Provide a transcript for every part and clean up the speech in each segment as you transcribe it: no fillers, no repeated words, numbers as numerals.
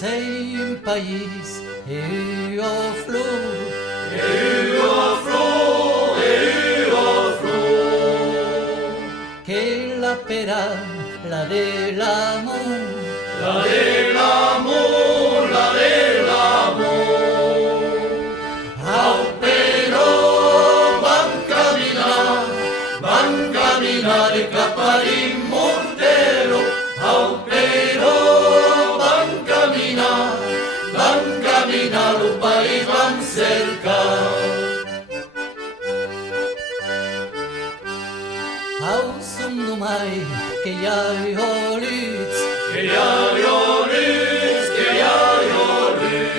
Sei un país e io flu, che la pera, la de l'amor, La de l'amor, la de l'amor. Au però van camminare cap a l'immortelo. Au però van caminar, lo país van cercar. au sunt mai che i olits, Que ja lloris, que ja lloris.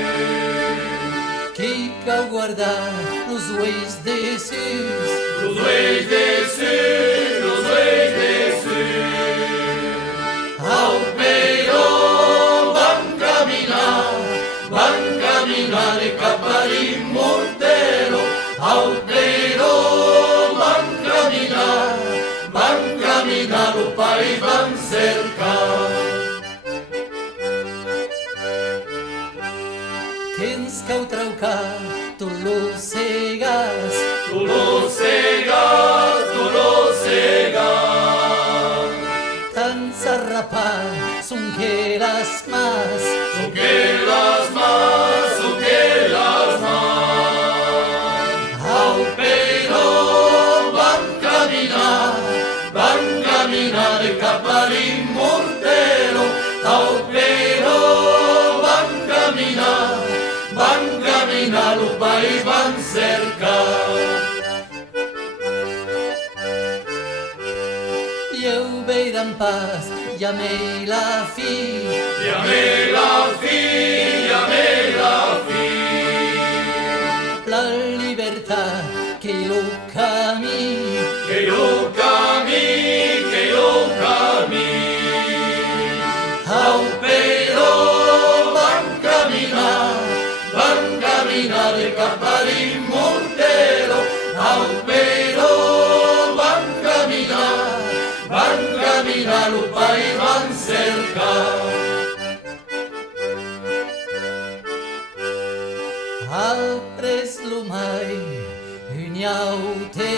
chi cau guardar los uells de sus, Los veis de sur, los veis de sur. Au però van caminar cap a l'immortelo. Au però van caminar, lo país van cercar. che ens cau traucar tot lo segas, Tu lo cegas, tu lo cegas. tan zarrapar son que las mas, Son que las más, son que las más. Au però van caminar cap a l'immortelo. Au però van caminar, lo país van cercar. i eu veiran pas, llamei la fi, Llamé la fi, llamé la fi. la libertad che lo camí, Que yo camí. Au però van caminar cap a l'immortelo. Au però van caminar, lo país van cercar. altres lo mai, un iau te